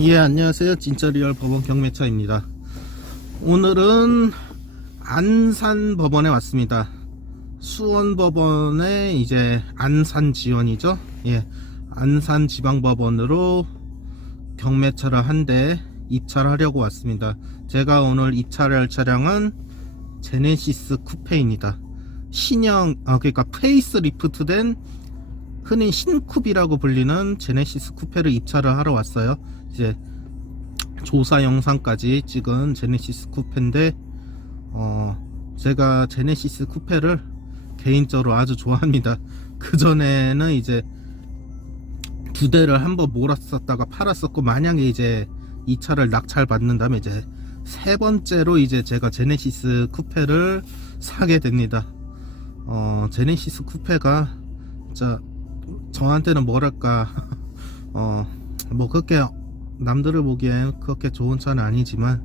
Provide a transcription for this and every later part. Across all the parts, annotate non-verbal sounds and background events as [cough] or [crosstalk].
예, 안녕하세요. 진짜 리얼 법원 경매차입니다. 오늘은 안산 법원에 왔습니다. 수원 법원에 이제 안산 지원이죠. 예, 안산 지방법원으로 경매차를 한 대 입찰 하려고 왔습니다. 제가 오늘 입찰할 차량은 제네시스 쿠페입니다. 신형, 아, 그러니까 페이스 리프트 된 흔히 신쿱이라고 불리는 제네시스 쿠페를 입찰을 하러 왔어요. 이제 조사 영상까지 찍은 제네시스 쿠페인데 어 제가 제네시스 쿠페를 개인적으로 아주 좋아합니다. [laughs] 그 전에는 이제 두 대를 한번 몰았었다가 팔았었고 만약에 이제 이 차를 낙찰 받는다면 이제 세 번째로 이제 제가 제네시스 쿠페를 사게 됩니다. 어 제네시스 쿠페가 진짜 저한테는 뭐랄까 [laughs] 어뭐 그렇게 남들을 보기엔 그렇게 좋은 차는 아니지만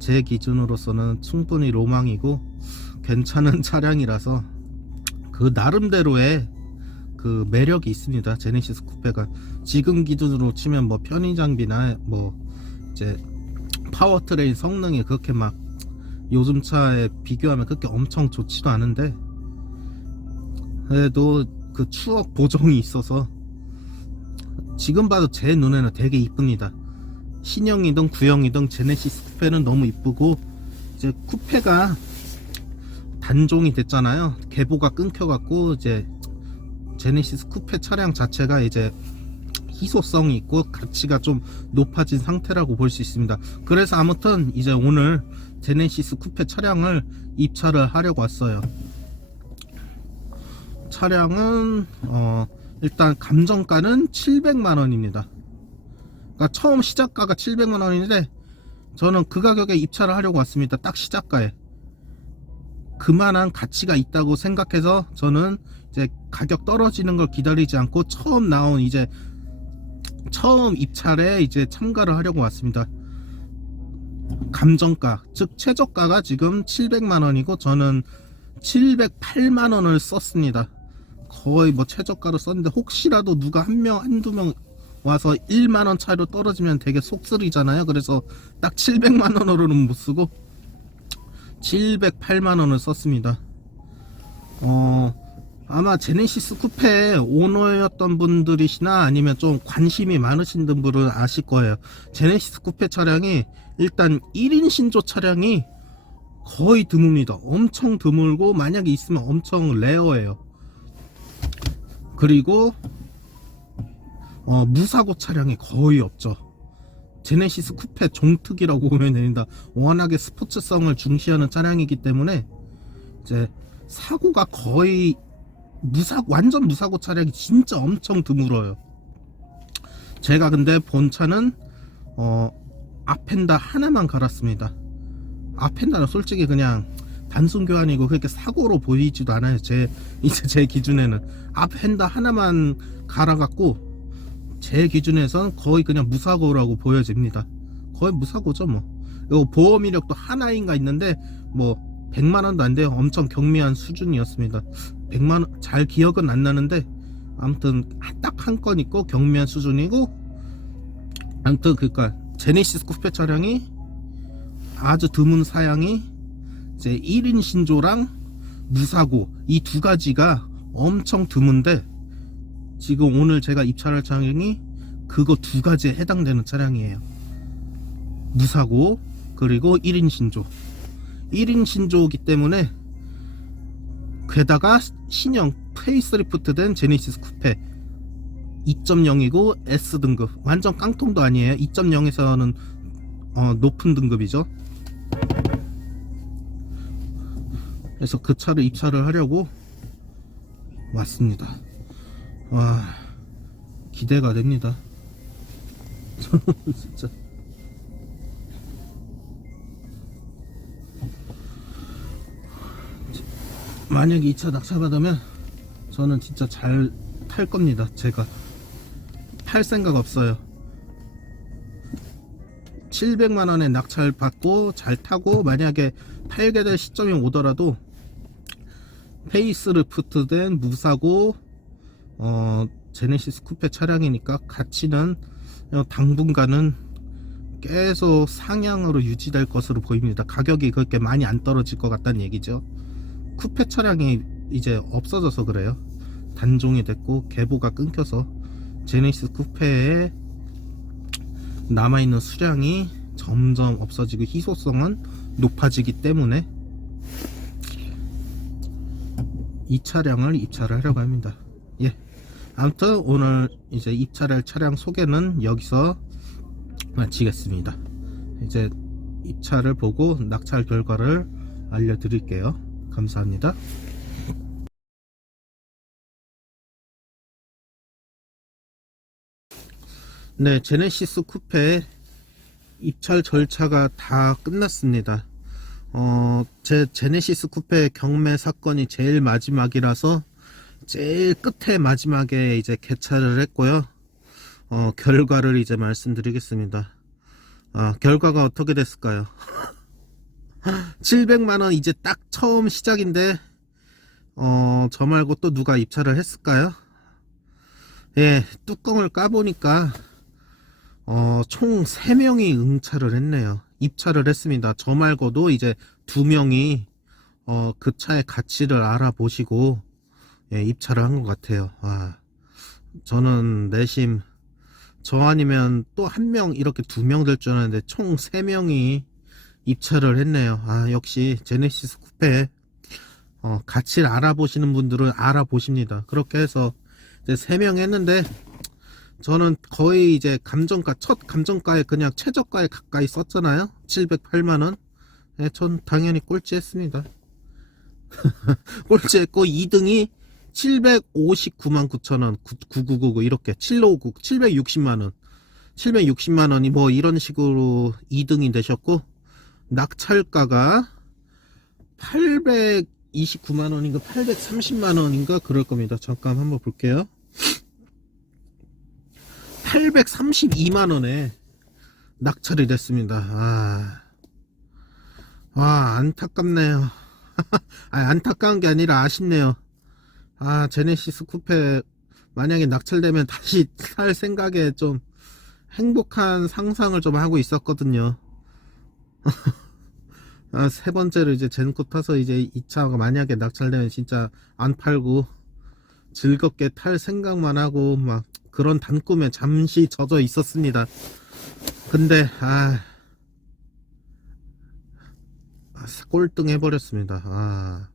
제 기준으로서는 충분히 로망이고 괜찮은 [laughs] 차량이라서 그 나름대로의 그 매력이 있습니다 제네시스 쿠페가 지금 기준으로 치면 뭐 편의 장비나 뭐 이제 파워트레인 성능이 그렇게 막 요즘 차에 비교하면 그렇게 엄청 좋지도 않은데 그래도 그 추억 보정이 있어서 지금 봐도 제 눈에는 되게 이쁩니다. 신형이든 구형이든 제네시스 쿠페는 너무 이쁘고 이제 쿠페가 단종이 됐잖아요. 계보가 끊겨갖고 이제 제네시스 쿠페 차량 자체가 이제 희소성이 있고 가치가 좀 높아진 상태라고 볼 수 있습니다. 그래서 아무튼 이제 오늘 제네시스 쿠페 차량을 입찰을 하려고 왔어요. 차량은 어 일단 감정가는 700만 원입니다. 그러니까 처음 시작가가 700만 원인데 저는 그 가격에 입찰을 하려고 왔습니다. 딱 시작가에. 그만한 가치가 있다고 생각해서 저는 이제 가격 떨어지는 걸 기다리지 않고 처음 나온 이제 처음 입찰에 이제 참가를 하려고 왔습니다. 감정가, 즉 최저가가 지금 700만 원이고 저는 708만 원을 썼습니다. 거의 뭐 최저가로 썼는데 혹시라도 누가 한 명, 한두 명 와서 1만 원 차이로 떨어지면 되게 속쓰리잖아요. 그래서 딱 700만 원으로는 못 쓰고 708만 원을 썼습니다. 어, 아마 제네시스 쿠페 오너였던 분들이시나 아니면 좀 관심이 많으신 분들은 아실 거예요. 제네시스 쿠페 차량이 일단 1인 신조 차량이 거의 드뭅니다. 엄청 드물고 만약에 있으면 엄청 레어예요. 그리고 어, 무사고 차량이 거의 없죠. 제네시스 쿠페 종특이라고 보면 됩니다. 워낙에 스포츠성을 중시하는 차량이기 때문에 이제 사고가 거의 무사 완전 무사고 차량이 진짜 엄청 드물어요. 제가 근데 본 차는 어 아펜다 하나만 갈았습니다. 아펜다는 솔직히 그냥 단순 교환이고 그렇게 사고로 보이지도 않아요. 제 [laughs] 이제 제 기준에는 아펜다 하나만 갈아갖고 제 기준에선 거의 그냥 무사고라고 보여집니다. 거의 무사고죠 뭐. 이거 보험 이력도 하나인가 있는데 뭐 100만 원도 안 돼요. 엄청 경미한 수준이었습니다. 100만 원 잘 기억은 안 나는데 아무튼 딱 한 건 있고 경미한 수준이고 아무튼 그니까 제네시스 쿠페 차량이 아주 드문 사양이 이제 1인 신조랑 무사고 이 두 가지가 엄청 드문데 지금 오늘 제가 입찰할 차량이 그거 두 가지에 해당되는 차량이에요. 무사고 그리고 1인 신조. 1인 신조이기 때문에 게다가 신형 페이스리프트 된 제네시스 쿠페 2.0이고 S 등급 완전 깡통도 아니에요 2.0에서는 어, 높은 등급이죠 그래서 그 차를 입찰을 하려고 왔습니다 와 기대가 됩니다. [laughs] 진짜. 만약에 이차 낙찰받으면 저는 진짜 잘 탈 겁니다 제가. 팔 생각 없어요. 700만원에 낙찰 받고 잘 타고 만약에 팔게 될 시점이 오더라도 페이스리프트 된 무사고 어 제네시스 쿠페 차량이니까 가치는 당분간은 계속 상향으로 유지될 것으로 보입니다. 가격이 그렇게 많이 안 떨어질 것 같다는 얘기죠. 쿠페 차량이 이제 없어져서 그래요. 단종이 됐고 계보가 끊겨서 제네시스 쿠페에 남아있는 수량이 점점 없어지고 희소성은 높아지기 때문에 이 차량을 입찰을 하려고 합니다. 예. 아무튼 오늘 이제 입찰할 차량 소개는 여기서 마치겠습니다. 이제 입찰을 보고 낙찰 결과를 알려드릴게요. 감사합니다. 네, 제네시스 쿠페 입찰 절차가 다 끝났습니다. 어, 제 제네시스 쿠페 경매 사건이 제일 마지막이라서 제일 끝에 마지막에 이제 개찰을 했고요. 어, 결과를 이제 말씀드리겠습니다. 아, 결과가 어떻게 됐을까요? [laughs] 700만원 이제 딱 처음 시작인데, 어, 저 말고 또 누가 입찰을 했을까요? 예, 뚜껑을 까보니까, 어, 총 3명이 응찰을 했네요. 입찰을 했습니다. 저 말고도 이제 2명이, 어, 그 차의 가치를 알아보시고, 예, 입찰을 한 것 같아요. 아, 저는 내심, 저 아니면 또 한 명, 이렇게 두 명 될 줄 알았는데, 총 3명이 입찰을 했네요. 아, 역시, 제네시스 쿠페, 어, 가치를 알아보시는 분들은 알아보십니다. 그렇게 해서, 이제 3명 했는데, 저는 거의 이제 감정가, 첫 감정가에 그냥 최저가에 가까이 썼잖아요. 708만 원. 예, 전 당연히 꼴찌 했습니다. [laughs] 꼴찌 했고, 2등이 759만 9천 원, 9999 이렇게, 759, 760만 원. 760만 원이 뭐 이런 식으로 2등이 되셨고, 낙찰가가 829만 원인가 830만 원인가 그럴 겁니다. 잠깐 한번 볼게요. 832만 원에 낙찰이 됐습니다. 아, 와, 안타깝네요. [laughs] 아, 안타까운 게 아니라 아쉽네요. 아, 제네시스 쿠페 만약에 낙찰되면 [laughs] 다시 살 생각에 좀 행복한 상상을 좀 하고 있었거든요. [laughs] 아, 세 번째로 이제 젠코 타서 이제 2차가 만약에 낙찰되면 진짜 안 팔고 즐겁게 탈 생각만 하고 막 그런 단꿈에 잠시 젖어 있었습니다. 근데 아, 아 꼴등 해버렸습니다. 아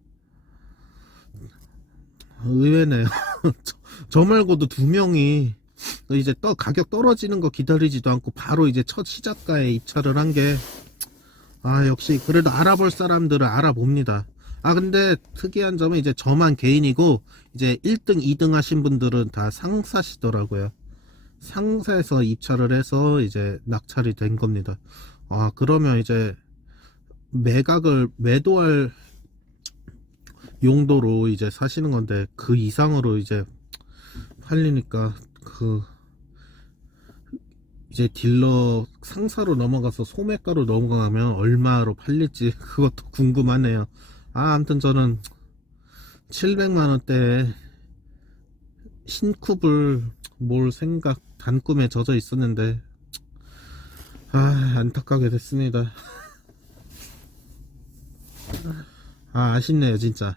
의외네요. [laughs] 저, 저 말고도 두 명이 이제 떠 가격 떨어지는 거 기다리지도 않고 바로 이제 첫 시작가에 입찰을 한 게 아 역시 그래도 알아볼 사람들은 알아봅니다. 아 근데 특이한 점은 이제 저만 개인이고 이제 1등 2등 하신 분들은 다 상사시더라고요 상사에서 입찰을 해서 이제 낙찰이 된 겁니다 아 그러면 이제 매각을 매도할 용도로 이제 사시는 건데 그 이상으로 이제 팔리니까 그 이제 딜러 상사로 넘어가서 소매가로 넘어가면 얼마로 팔릴지 [laughs] 그것도 궁금하네요 아, 아무튼 저는 700만원대 신쿱을 몰 생각 단꿈에 젖어 있었는데, 아, 안타깝게 됐습니다. [laughs] 아, 아쉽네요, 진짜.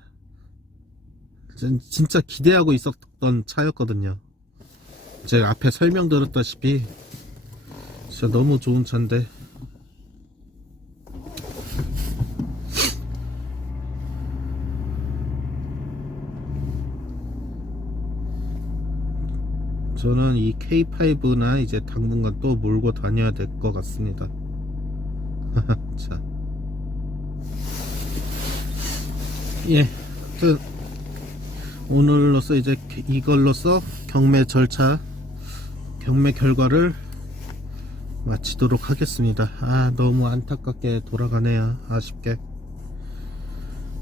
전 진짜 기대하고 있었던 차였거든요. 제가 앞에 설명드렸다시피, 진짜 너무 좋은 차인데, 저는 이 K5나 이제 당분간 또 몰고 다녀야 될 것 같습니다. [laughs] 자. 예. 오늘로서 이제 이걸로써 경매 절차 경매 결과를 마치도록 하겠습니다. 아, 너무 안타깝게 돌아가네요. 아쉽게.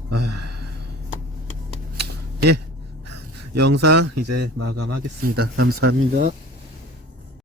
아. 예. [laughs] 영상 이제 마감하겠습니다. 감사합니다.